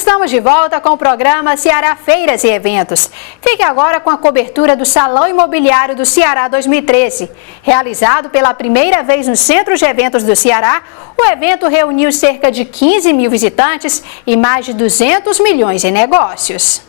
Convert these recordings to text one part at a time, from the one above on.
Estamos de volta com o programa Ceará Feiras e Eventos. Fique agora com a cobertura do Salão Imobiliário do Ceará 2013. Realizado pela primeira vez no Centro de Eventos do Ceará, o evento reuniu cerca de 15 mil visitantes e mais de 200 milhões em negócios.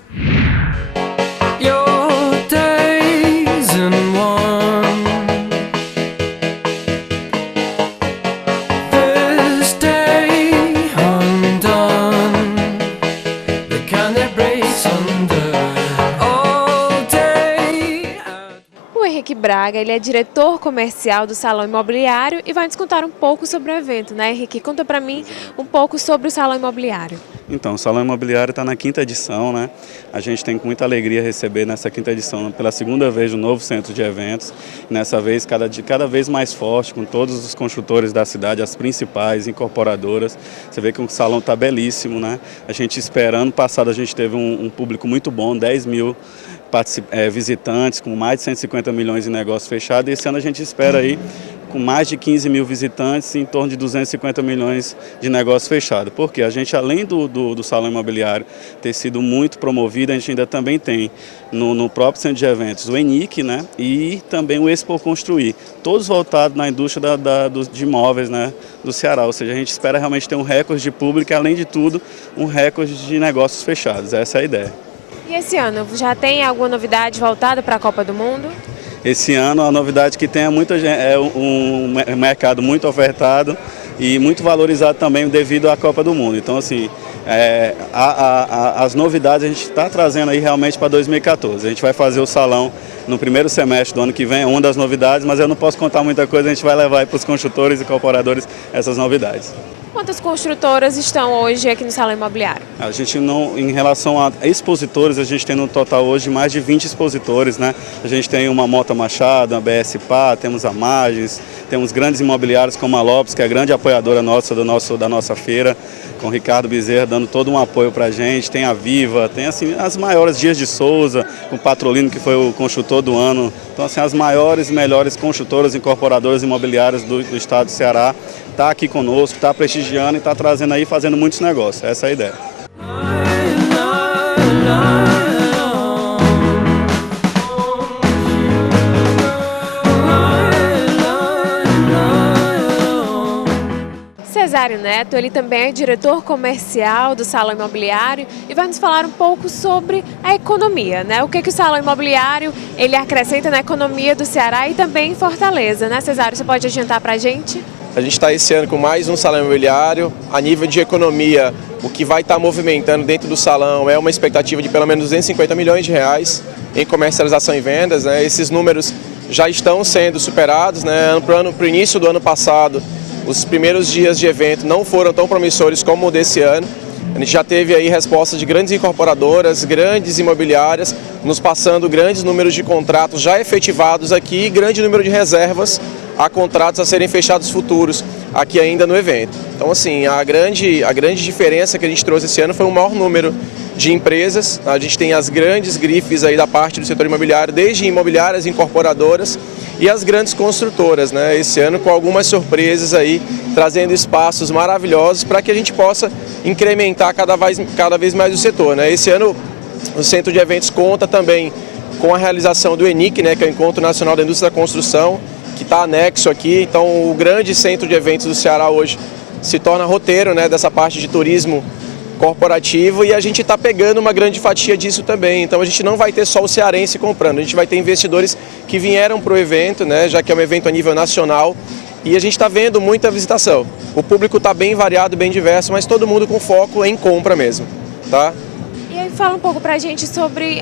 Henrique Braga, ele é diretor comercial do Salão Imobiliário e vai nos contar um pouco sobre o evento, né, Henrique? Conta para mim um pouco sobre o Salão Imobiliário. Então, o Salão Imobiliário está na 5ª edição, né? A gente tem com muita alegria receber nessa 5ª edição, pela segunda vez, o novo centro de eventos. Nessa vez, cada vez mais forte, com todos os construtores da cidade, as principais incorporadoras. Você vê que o salão está belíssimo, né? A gente esperando, ano passado a gente teve um público muito bom, 10 mil visitantes, com mais de 150 milhões de negócios fechados. E esse ano a gente espera aí, com mais de 15 mil visitantes, em torno de 250 milhões de negócios fechados. Porque a gente, além do Salão Imobiliário ter sido muito promovido, a gente ainda também tem no próprio centro de eventos o ENIC, né? E também o Expo Construir, todos voltados na indústria de imóveis, né, do Ceará. Ou seja, a gente espera realmente ter um recorde de público e, além de tudo, um recorde de negócios fechados. Essa é a ideia. E esse ano, já tem alguma novidade voltada para a Copa do Mundo? Esse ano a novidade que tem é um mercado muito ofertado e muito valorizado também devido à Copa do Mundo. Então, assim, as novidades a gente está trazendo aí realmente para 2014. A gente vai fazer o salão no primeiro semestre do ano que vem, é uma das novidades, mas eu não posso contar muita coisa, a gente vai levar para os construtores e incorporadores essas novidades. Quantas construtoras estão hoje aqui no Salão Imobiliário? A gente não, em relação a expositores, a gente tem no total hoje mais de 20 expositores, né? A gente tem uma Mota Machado, uma BS Pá, temos a Magis, temos grandes imobiliários como a Lopes, que é a grande apoiadora nossa da nossa feira, com o Ricardo Bezerra dando todo um apoio para a gente, tem a Viva, tem assim, as maiores, Dias de Souza, com o Patrolino, que foi o construtor do ano. Então, assim, as maiores e melhores construtoras, incorporadoras imobiliárias do estado do Ceará está aqui conosco, está prestigiando e está trazendo aí, fazendo muitos negócios. Essa é a ideia. Cesário Neto, ele também é diretor comercial do Salão Imobiliário e vai nos falar um pouco sobre a economia, né? O que o Salão Imobiliário ele acrescenta na economia do Ceará e também em Fortaleza, né, Cesário? Você pode adiantar para a gente? A gente está esse ano com mais um salão imobiliário. A nível de economia, o que vai estar movimentando dentro do salão é uma expectativa de pelo menos 250 milhões de reais em comercialização e vendas, né? Esses números já estão sendo superados, né? Para o início do ano passado, os primeiros dias de evento não foram tão promissores como o desse ano. A gente já teve aí respostas de grandes incorporadoras, grandes imobiliárias, nos passando grandes números de contratos já efetivados aqui e grande número de reservas a contratos a serem fechados futuros aqui ainda no evento. Então, assim, a grande diferença que a gente trouxe esse ano foi um maior número de empresas. A gente tem as grandes grifes aí da parte do setor imobiliário, desde imobiliárias, incorporadoras e as grandes construtoras, né? Esse ano com algumas surpresas aí, trazendo espaços maravilhosos para que a gente possa incrementar cada vez mais o setor, né? Esse ano o Centro de Eventos conta também com a realização do ENIC, né, que é o Encontro Nacional da Indústria da Construção, que está anexo aqui. Então o grande centro de eventos do Ceará hoje se torna roteiro, né, dessa parte de turismo corporativo e a gente está pegando uma grande fatia disso também. Então a gente não vai ter só o cearense comprando, a gente vai ter investidores que vieram para o evento, né, já que é um evento a nível nacional, e a gente está vendo muita visitação. O público está bem variado, bem diverso, mas todo mundo com foco em compra mesmo, tá? E aí fala um pouco pra gente sobre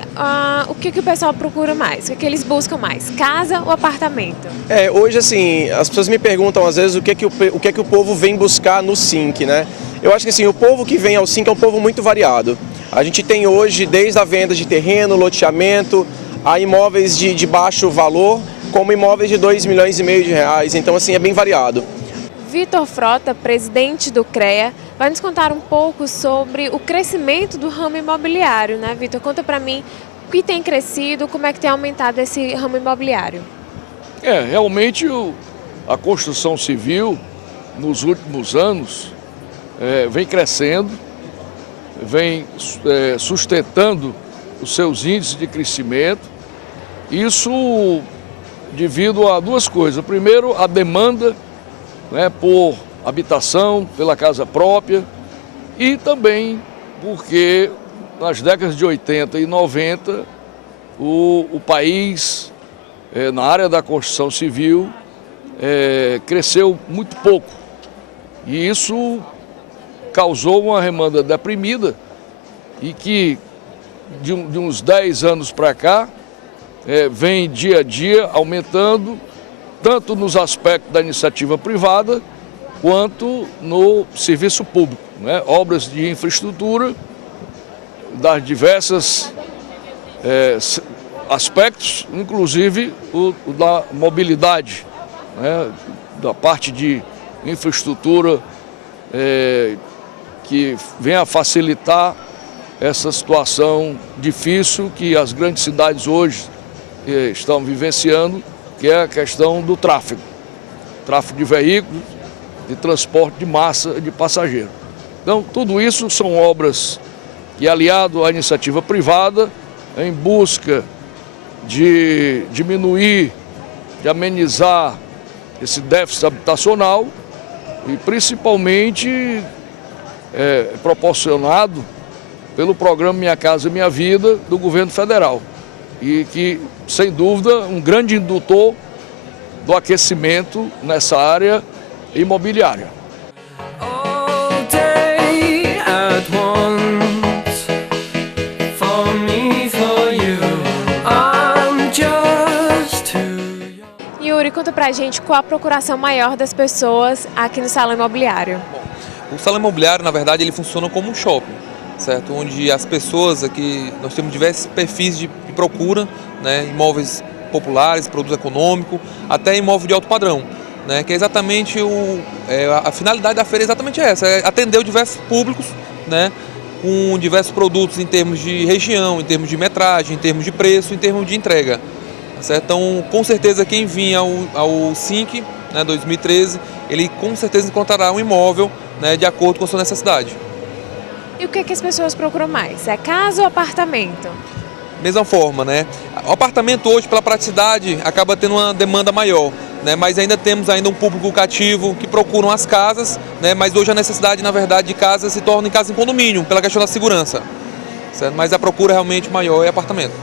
o que o pessoal procura mais, o que eles buscam mais, casa ou apartamento? Hoje assim, as pessoas me perguntam às vezes o que o povo vem buscar no SINC, né? Eu acho que assim, o povo que vem ao SINC é um povo muito variado. A gente tem hoje desde a venda de terreno, loteamento, a imóveis de baixo valor, como imóveis de 2,5 milhões de reais, então assim, é bem variado. Vitor Frota, presidente do CREA, vai nos contar um pouco sobre o crescimento do ramo imobiliário, né, Vitor? Conta para mim o que tem crescido, como é que tem aumentado esse ramo imobiliário. Realmente a construção civil nos últimos anos vem crescendo. vem sustentando os seus índices de crescimento. Isso devido a duas coisas. Primeiro, a demanda, né, por habitação, pela casa própria, e também porque nas décadas de 80 e 90 o país, na área da construção civil, cresceu muito pouco. E isso causou uma demanda deprimida e que de uns 10 anos para cá vem dia a dia aumentando, tanto nos aspectos da iniciativa privada quanto no serviço público, né? Obras de infraestrutura, das diversas aspectos, inclusive o da mobilidade, né? Da parte de infraestrutura que vem a facilitar essa situação difícil que as grandes cidades hoje estão vivenciando, que é a questão do tráfego de veículos, de transporte de massa de passageiros. Então, tudo isso são obras que, aliado à iniciativa privada, em busca de diminuir, de amenizar esse déficit habitacional e principalmente proporcionado pelo programa Minha Casa Minha Vida do governo federal e que, sem dúvida, um grande indutor do aquecimento nessa área imobiliária. Yuri, conta pra gente qual a procuração maior das pessoas aqui no Salão Imobiliário. O Salão Imobiliário, na verdade, ele funciona como um shopping, certo? Onde as pessoas aqui, nós temos diversos perfis de procura, né? Imóveis populares, produto econômico, até imóvel de alto padrão, né? Que é exatamente a finalidade da feira é exatamente essa, é atender diversos públicos, né? Com diversos produtos em termos de região, em termos de metragem, em termos de preço, em termos de entrega. Certo? Então, com certeza, quem vir ao SINC, né, 2013, ele com certeza encontrará um imóvel, né, de acordo com a sua necessidade. E o que as pessoas procuram mais? É casa ou apartamento? Mesma forma, né? O apartamento hoje, pela praticidade, acaba tendo uma demanda maior, né? Mas ainda temos um público cativo que procuram as casas, né? Mas hoje a necessidade, na verdade, de casa se torna em casa em condomínio, pela questão da segurança. Certo? Mas a procura realmente maior é apartamento.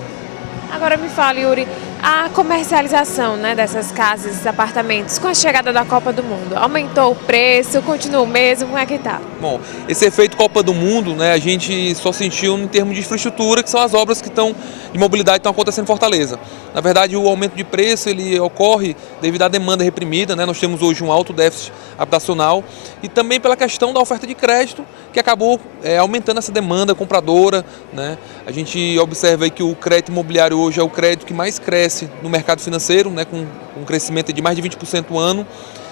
Agora me fala, Yuri, a comercialização, né, dessas casas, desses apartamentos, com a chegada da Copa do Mundo, aumentou o preço, continua o mesmo, como é que está? Bom, esse efeito Copa do Mundo, né, a gente só sentiu em termos de infraestrutura, que são as obras que estão de mobilidade que estão acontecendo em Fortaleza. Na verdade, o aumento de preço ele ocorre devido à demanda reprimida, né, nós temos hoje um alto déficit habitacional e também pela questão da oferta de crédito, que acabou aumentando essa demanda compradora, né. A gente observa aí que o crédito imobiliário hoje é o crédito que mais cresce no mercado financeiro, né, com um crescimento de mais de 20% ao ano.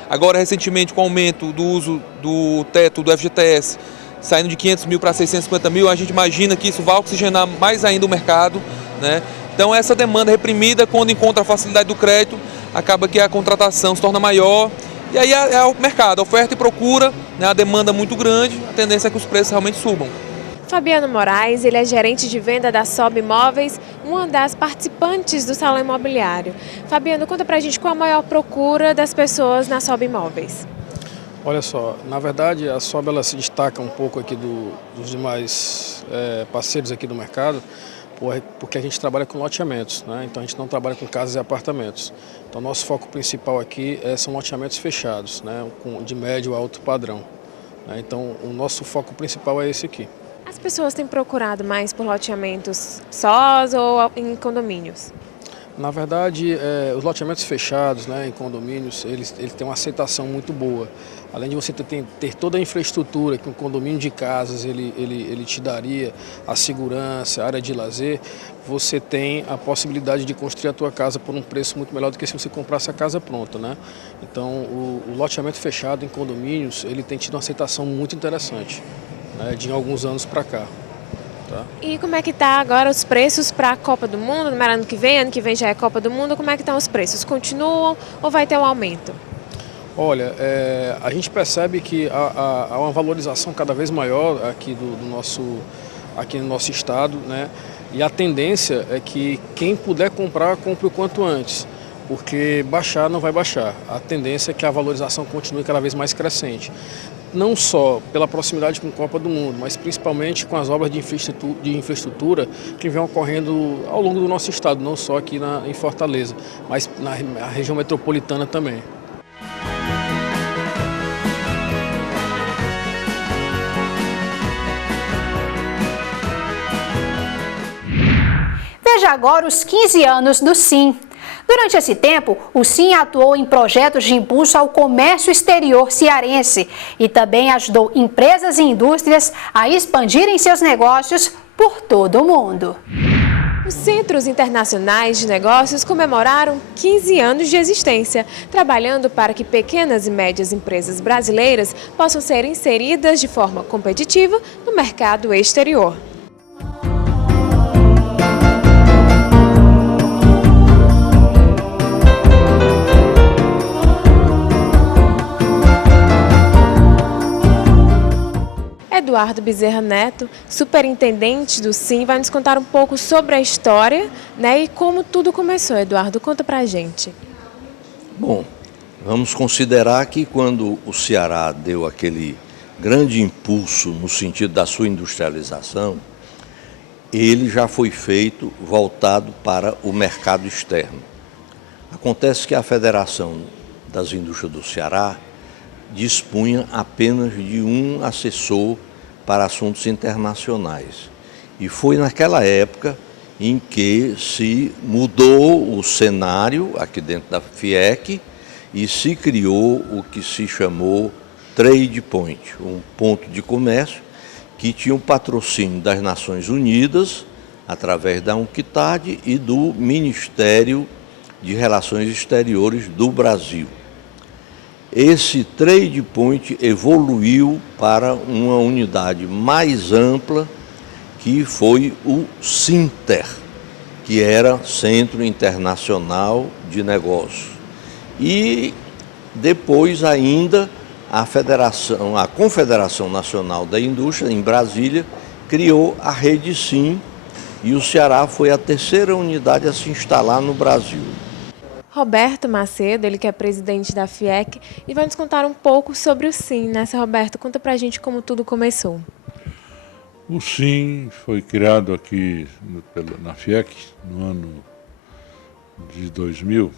Agora, recentemente, com o aumento do uso do teto do FGTS, saindo de 500 mil para 650 mil, a gente imagina que isso vai oxigenar mais ainda o mercado, né? Então, essa demanda reprimida, quando encontra a facilidade do crédito, acaba que a contratação se torna maior. E aí é o mercado, a oferta e procura, né, a demanda muito grande, a tendência é que os preços realmente subam. Fabiano Moraes, ele é gerente de venda da Sob Imóveis, uma das participantes do Salão Imobiliário. Fabiano, conta pra gente qual a maior procura das pessoas na Sob Imóveis. Olha só, na verdade a Sob ela se destaca um pouco aqui dos demais parceiros aqui do mercado, porque a gente trabalha com loteamentos, né? Então a gente não trabalha com casas e apartamentos. Então nosso foco principal aqui são loteamentos fechados, né? De médio a alto padrão, né? Então o nosso foco principal é esse aqui. As pessoas têm procurado mais por loteamentos sós ou em condomínios? Na verdade, os loteamentos fechados, né, em condomínios, eles têm uma aceitação muito boa. Além de você ter toda a infraestrutura que um condomínio de casas ele te daria, a segurança, a área de lazer, você tem a possibilidade de construir a tua casa por um preço muito melhor do que se você comprasse a casa pronta, né? Então, o loteamento fechado em condomínios, ele tem tido uma aceitação muito interessante, né, de alguns anos para cá. Tá. E como é que está agora os preços para a Copa do Mundo? No ano que vem já é Copa do Mundo, como é que estão os preços? Continuam ou vai ter um aumento? Olha, a gente percebe que há uma valorização cada vez maior aqui aqui no nosso estado, né? E a tendência é que quem puder comprar, compre o quanto antes, porque baixar não vai baixar. A tendência é que a valorização continue cada vez mais crescente. Não só pela proximidade com a Copa do Mundo, mas principalmente com as obras de infraestrutura que vêm ocorrendo ao longo do nosso estado, não só aqui em Fortaleza, mas na região metropolitana também. Veja agora os 15 anos do SIM. Durante esse tempo, o SIM atuou em projetos de impulso ao comércio exterior cearense e também ajudou empresas e indústrias a expandirem seus negócios por todo o mundo. Os Centros Internacionais de Negócios comemoraram 15 anos de existência, trabalhando para que pequenas e médias empresas brasileiras possam ser inseridas de forma competitiva no mercado exterior. Eduardo Bezerra Neto, superintendente do SIM, vai nos contar um pouco sobre a história, né, e como tudo começou. Eduardo, conta pra gente. Bom, vamos considerar que quando o Ceará deu aquele grande impulso no sentido da sua industrialização, ele já foi feito voltado para o mercado externo. Acontece que a Federação das Indústrias do Ceará dispunha apenas de um assessor para assuntos internacionais. E foi naquela época em que se mudou o cenário aqui dentro da FIEC e se criou o que se chamou Trade Point, um ponto de comércio que tinha o patrocínio das Nações Unidas, através da UNCTAD e do Ministério de Relações Exteriores do Brasil. Esse Trade Point evoluiu para uma unidade mais ampla, que foi o CINTER, que era Centro Internacional de Negócios. E depois ainda a Confederação Nacional da Indústria, em Brasília, criou a Rede SIM, e o Ceará foi a terceira unidade a se instalar no Brasil. Roberto Macedo, ele que é presidente da FIEC, e vai nos contar um pouco sobre o SIM, né? Roberto, conta pra gente como tudo começou. O SIM foi criado aqui na FIEC no ano de 2000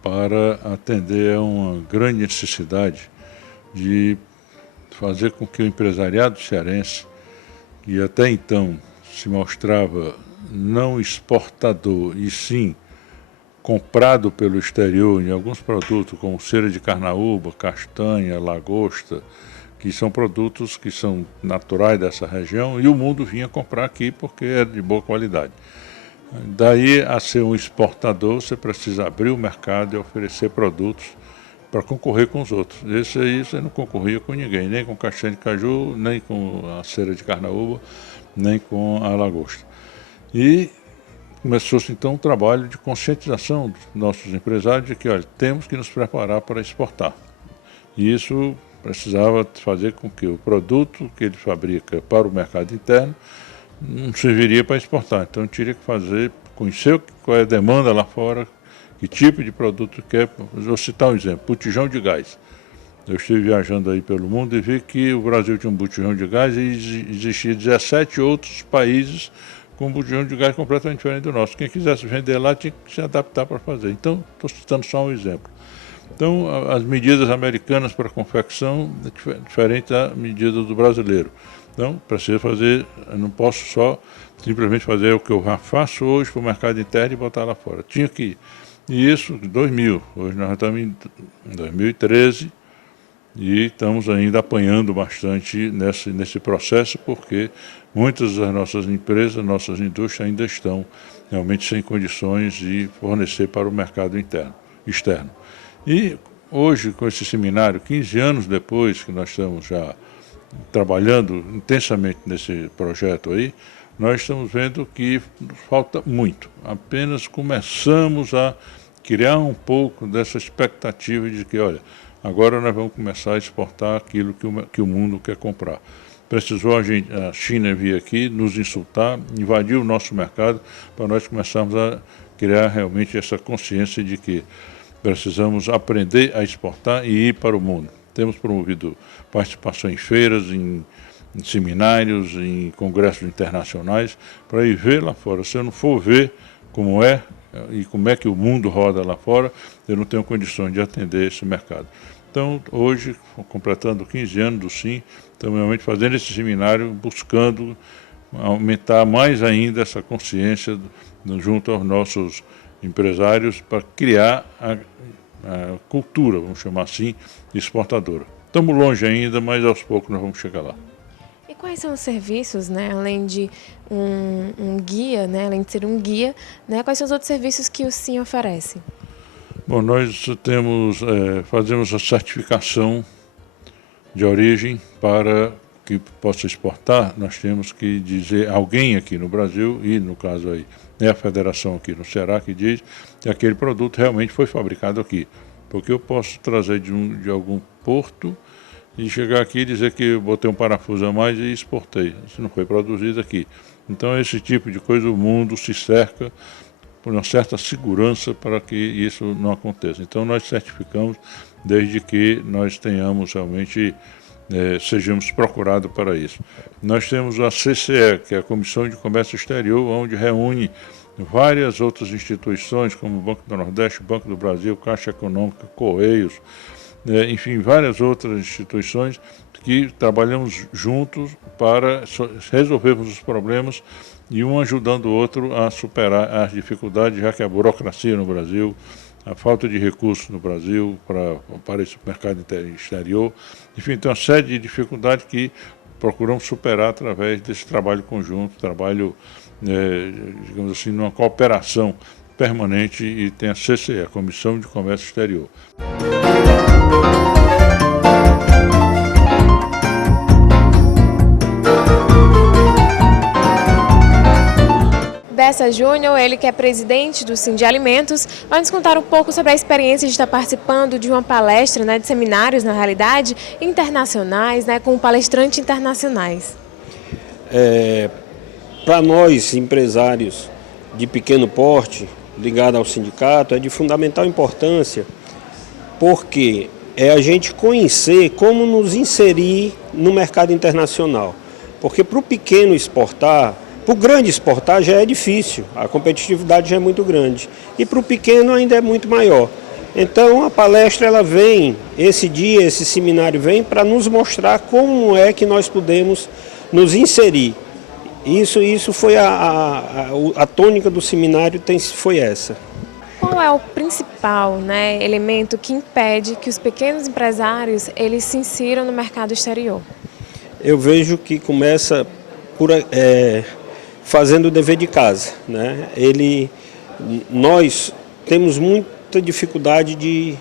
para atender a uma grande necessidade de fazer com que o empresariado cearense, que até então se mostrava não exportador e sim comprado pelo exterior em alguns produtos, como cera de carnaúba, castanha, lagosta, que são produtos que são naturais dessa região, e o mundo vinha comprar aqui porque é de boa qualidade. Daí a ser um exportador, você precisa abrir o mercado e oferecer produtos para concorrer com os outros. Esse aí você não concorria com ninguém, nem com castanha de caju, nem com a cera de carnaúba, nem com a lagosta. E começou-se então um trabalho de conscientização dos nossos empresários de que, olha, temos que nos preparar para exportar. E isso precisava fazer com que o produto que ele fabrica para o mercado interno não serviria para exportar. Então teria que conhecer qual é a demanda lá fora, que tipo de produto quer. Vou citar um exemplo, botijão de gás. Eu estive viajando aí pelo mundo e vi que o Brasil tinha um botijão de gás e existia 17 outros países com um botijão de gás completamente diferente do nosso. Quem quisesse vender lá tinha que se adaptar para fazer. Então, estou citando só um exemplo. Então, as medidas americanas para confecção é diferente da medida do brasileiro. Então, precisa fazer, eu não posso só simplesmente fazer o que eu já faço hoje para o mercado interno e botar lá fora. Tinha que ir. E isso em 2000. Hoje nós estamos em 2013 e estamos ainda apanhando bastante nesse processo, porque muitas das nossas empresas, nossas indústrias ainda estão realmente sem condições de fornecer para o mercado externo. E hoje, com esse seminário, 15 anos depois que nós estamos já trabalhando intensamente nesse projeto aí, nós estamos vendo que falta muito. Apenas começamos a criar um pouco dessa expectativa de que, olha, Agora nós vamos começar a exportar aquilo que o mundo quer comprar. Precisou a China vir aqui, nos insultar, invadir o nosso mercado, para nós começarmos a criar realmente essa consciência de que precisamos aprender a exportar e ir para o mundo. Temos promovido participação em feiras, em seminários, em congressos internacionais, para ir ver lá fora. Se eu não for ver como é e como é que o mundo roda lá fora, eu não tenho condições de atender esse mercado. Então, hoje, completando 15 anos do SIM, estamos realmente fazendo esse seminário, buscando aumentar mais ainda essa consciência junto aos nossos empresários para criar a cultura, vamos chamar assim, exportadora. Estamos longe ainda, mas aos poucos nós vamos chegar lá. E quais são os serviços, né, além de um guia, né, além de ser um guia, né, quais são os outros serviços que o SIM oferece? Bom, nós fazemos a certificação de origem para que possa exportar. Nós temos que dizer, alguém aqui no Brasil, e no caso aí é a federação aqui no Ceará que diz que aquele produto realmente foi fabricado aqui. Porque eu posso trazer de algum porto e chegar aqui e dizer que eu botei um parafuso a mais e exportei. Isso não foi produzido aqui. Então, esse tipo de coisa, o mundo se cerca por uma certa segurança para que isso não aconteça. Então, nós certificamos desde que nós tenhamos realmente, sejamos procurados para isso. Nós temos a CCE, que é a Comissão de Comércio Exterior, onde reúne várias outras instituições, como o Banco do Nordeste, o Banco do Brasil, Caixa Econômica, Correios, enfim, várias outras instituições que trabalhamos juntos para resolvermos os problemas e um ajudando o outro a superar as dificuldades, já que a burocracia no Brasil, a falta de recursos no Brasil para esse mercado exterior, enfim, tem uma série de dificuldades que procuramos superar através desse trabalho conjunto, trabalho, digamos assim, numa cooperação permanente, e tem a CCE, a Comissão de Comércio Exterior. Bessa Júnior, ele que é presidente do SIM de Alimentos, vai nos contar um pouco sobre a experiência de estar participando de uma palestra, né, de seminários, na realidade, internacionais, né, com palestrantes internacionais. Para nós, empresários de pequeno porte, ligados ao sindicato, é de fundamental importância, porque é a gente conhecer como nos inserir no mercado internacional. Porque para o pequeno exportar, para o grande exportar já é difícil, a competitividade já é muito grande. E para o pequeno ainda é muito maior. Então a palestra ela vem, esse dia, esse seminário vem para nos mostrar como é que nós podemos nos inserir. Isso foi a tônica do seminário, foi essa. Qual é o principal, né, elemento que impede que os pequenos empresários eles se insiram no mercado exterior? Eu vejo que começa por fazendo o dever de casa, né? Nós temos muita dificuldade de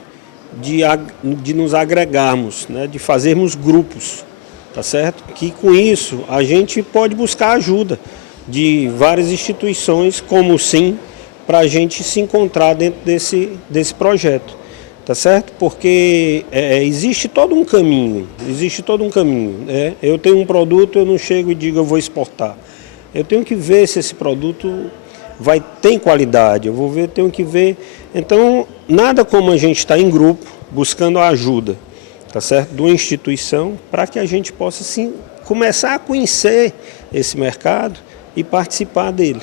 nos agregarmos, né? De fazermos grupos, tá certo? Que com isso a gente pode buscar ajuda de várias instituições como o SIM para a gente se encontrar dentro desse projeto, tá certo? Porque existe todo um caminho, né? Eu tenho um produto, eu não chego e digo eu vou exportar. Eu tenho que ver se esse produto tem qualidade, tenho que ver. Então, nada como a gente estar em grupo, buscando a ajuda, tá certo? De uma instituição, para que a gente possa, sim, começar a conhecer esse mercado e participar dele.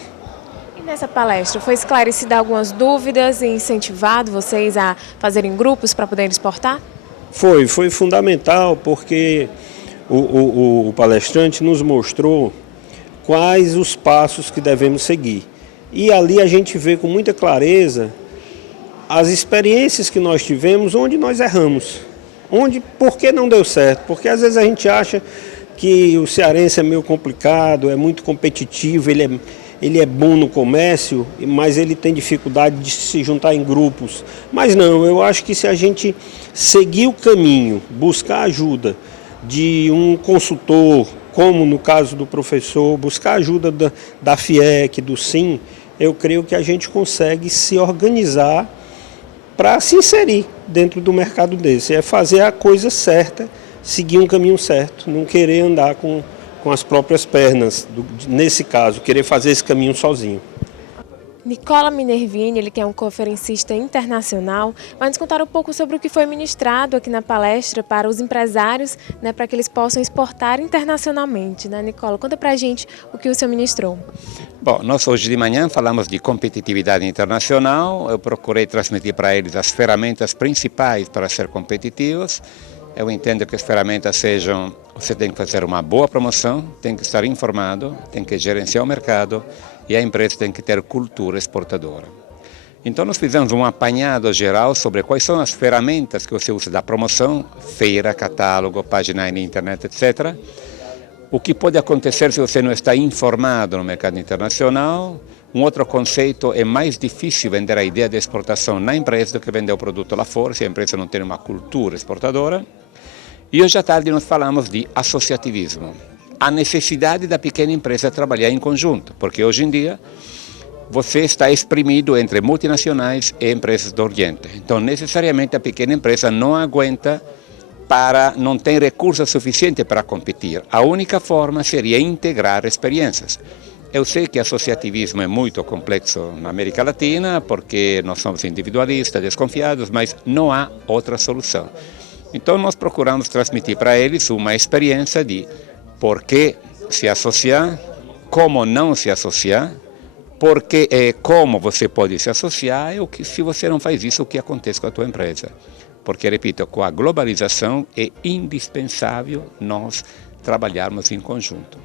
E nessa palestra, foi esclarecida algumas dúvidas e incentivado vocês a fazerem grupos para poderem exportar? Foi fundamental, porque o palestrante nos mostrou quais os passos que devemos seguir. E ali a gente vê com muita clareza as experiências que nós tivemos, onde nós erramos, por que não deu certo. Porque às vezes a gente acha que o cearense é meio complicado, é muito competitivo, ele é bom no comércio, mas ele tem dificuldade de se juntar em grupos. Mas não, eu acho que se a gente seguir o caminho, buscar ajuda de um consultor, como no caso do professor, buscar ajuda da FIEC, do SIM, eu creio que a gente consegue se organizar para se inserir dentro do mercado desse. É fazer a coisa certa, seguir um caminho certo, não querer andar com as próprias pernas, nesse caso, querer fazer esse caminho sozinho. Nicola Minervini, ele que é um conferencista internacional, vai nos contar um pouco sobre o que foi ministrado aqui na palestra para os empresários, né, para que eles possam exportar internacionalmente. Né, Nicola, conta pra gente o que o senhor ministrou. Bom, nós hoje de manhã falamos de competitividade internacional. Eu procurei transmitir para eles as ferramentas principais para ser competitivos. Eu entendo que as ferramentas sejam: você tem que fazer uma boa promoção, tem que estar informado, tem que gerenciar o mercado e a empresa tem que ter cultura exportadora. Então nós fizemos um apanhado geral sobre quais são as ferramentas que você usa da promoção, feira, catálogo, página na internet, etc. O que pode acontecer se você não está informado no mercado internacional. Um outro conceito: é mais difícil vender a ideia de exportação na empresa do que vender o produto lá fora, se a empresa não tem uma cultura exportadora. E hoje à tarde nós falamos de associativismo, a necessidade da pequena empresa trabalhar em conjunto, porque hoje em dia você está exprimido entre multinacionais e empresas do Oriente. Então, necessariamente a pequena empresa não aguenta, não tem recursos suficientes para competir. A única forma seria integrar experiências. Eu sei que associativismo é muito complexo na América Latina, porque nós somos individualistas, desconfiados, mas não há outra solução. Então nós procuramos transmitir para eles uma experiência de por que se associar, como não se associar, como você pode se associar e se você não faz isso, o que acontece com a tua empresa. Porque, repito, com a globalização é indispensável nós trabalharmos em conjunto.